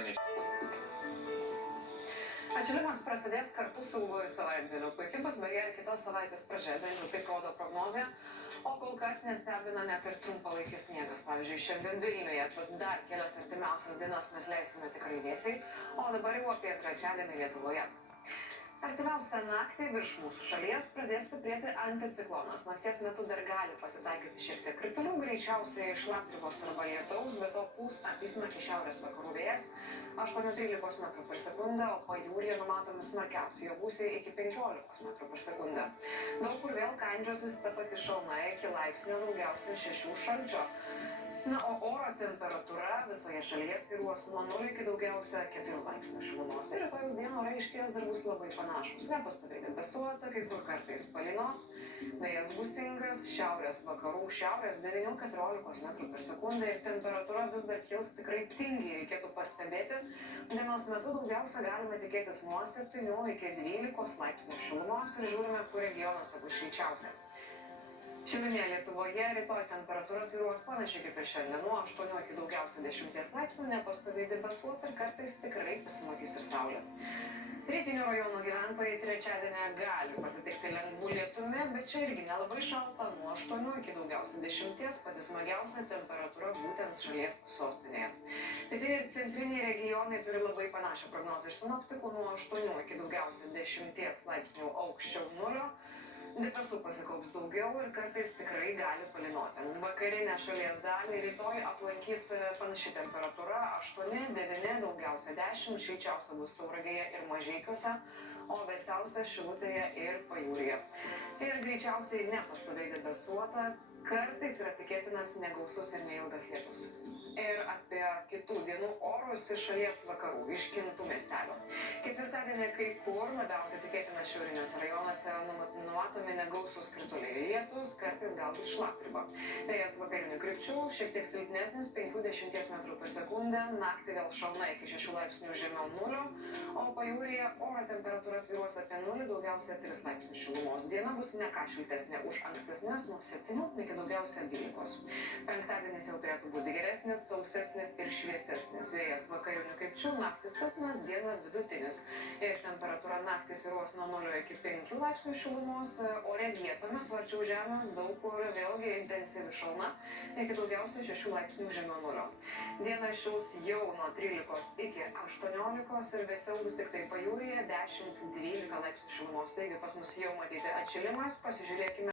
pranešė. Atšilimas prasidės kartu su ilguoju savaitgaliu. Puikiai bus beje ir kitos savaitės pradžia, bent jau taip rodo prognozė. O kol kas nestebina net ir trumpalaikis sniegas. Pavyzdžiui, šiandien Vilniuje, tad dar kelias artimiausias dienas mes leisime tikrai vėsiai, o dabar jau apie trečiadienį Lietuvoje. Artimiausią naktį virš mūsų šalies pradės stiprėti anticiklonas. Nakties metu dar gali pasitaikyti šiek tiek kritulių, greičiausiai šlapdribos arba lietaus, bet to pūs apysmarkiai šiaurės vakarų vėjas 8–13 metrų per sekundę, o pajūryje numatomi smarkiausi jo gūsiai iki 15 metrų per sekundę. Daug kur vėl kandžiosis ta pati šalna iki laipsnio, daugiausiai 6 šalčio. Na, o oro temperatūra visoje šalyje svyruos nuo 0 iki daugiausia 4 laipsnių šilumos. Ir rytojaus dieną orai išties dar bus labai panašus. Nepastoviai debesuota, kai kur kartais palynos. Vėjas gūsingas, šiaurės vakarų, šiaurės 9–14 metrų per sekundę ir temperatūra vis dar kils tikrai tingiai, reikėtų pastebėti. Dienos metu daugiausia galime tikėtis nuo 7 iki 12 laipsnių šilumos ir žiūrime, kur regionuose bus šilčiausia. Šiaurinėje Lietuvoje rytoj temperatūra svyruos panašiai kaip ir šiandien, nuo 8 iki daugiausia 10 laipsnių, nepastoviai debesuota ir kartais tikrai pasimatys ir saulė. Rytinių rajonų gyventojai trečiadienį gali pasitikti lengvų lietumi, bet čia irgi nelabai šalta, nuo 8 iki daugiausia 10, pati smagiausia temperatūra būtent šalies sostinėje. Pietiniai ir centriniai regionai turi labai panašią prognozę iš sinoptikų, nuo 8 iki daugiausia 10 laipsnių aukščiau nulio. Debesų pasikaups daugiau ir kartais tikrai gali palynoti. Vakarinę šalies dalį rytoj aplankys panaši temperatūra 8–9, daugiausia 10, šilčiausia bus Tauragėje ir Mažeikiuose, o vėsiausia Šilutėje ir Pajūryje. Ir greičiausiai nepastoviai debesuota, kartais yra tikėtinas negausus ir neilgas lietus. Ir apie kitų dienų orus iš šalies vakarų, iš Kintų miestelio. Ketvirtadienį kai kur labiausiai tikėtina šiauriniuose rajonuose numatomi negausus krituliai, lietus, kartais galbūt šlapdriba. Vėjas vakarinių krypčių, šiek tiek silpnesnis, 5–10 metrų per sekundę, naktį vėl šalna iki 6 laipsnių žemiau nulio, o pajūryje oro temperatūra svyruos apie 0, daugiausia 3 laipsnių šilumos. Diena bus ne ką šiltesnė už ankstesnės, nuo 7 iki daugiausia 12. Penktadienis jau turėtų būti geresnis, sausesnis ir šviesesnis. Vėjas vakarinių krypčių, naktį silpnas, diena vidutinis. Ir temperatūra naktį svyruos nuo 0 iki 5 laipsnių šilumos, ore vietomis varčiau žemės, daug kur vėlgi intensyvi šalna, iki daugiausia 6 laipsnių žemiau nulio. Diena šils jau nuo 13 iki 18 ir vėsiau bus tik tai pajūryje 10–12 laipsnių šilumos. Taigi pas mus jau matyti atšilimas, pasižiūrėkime.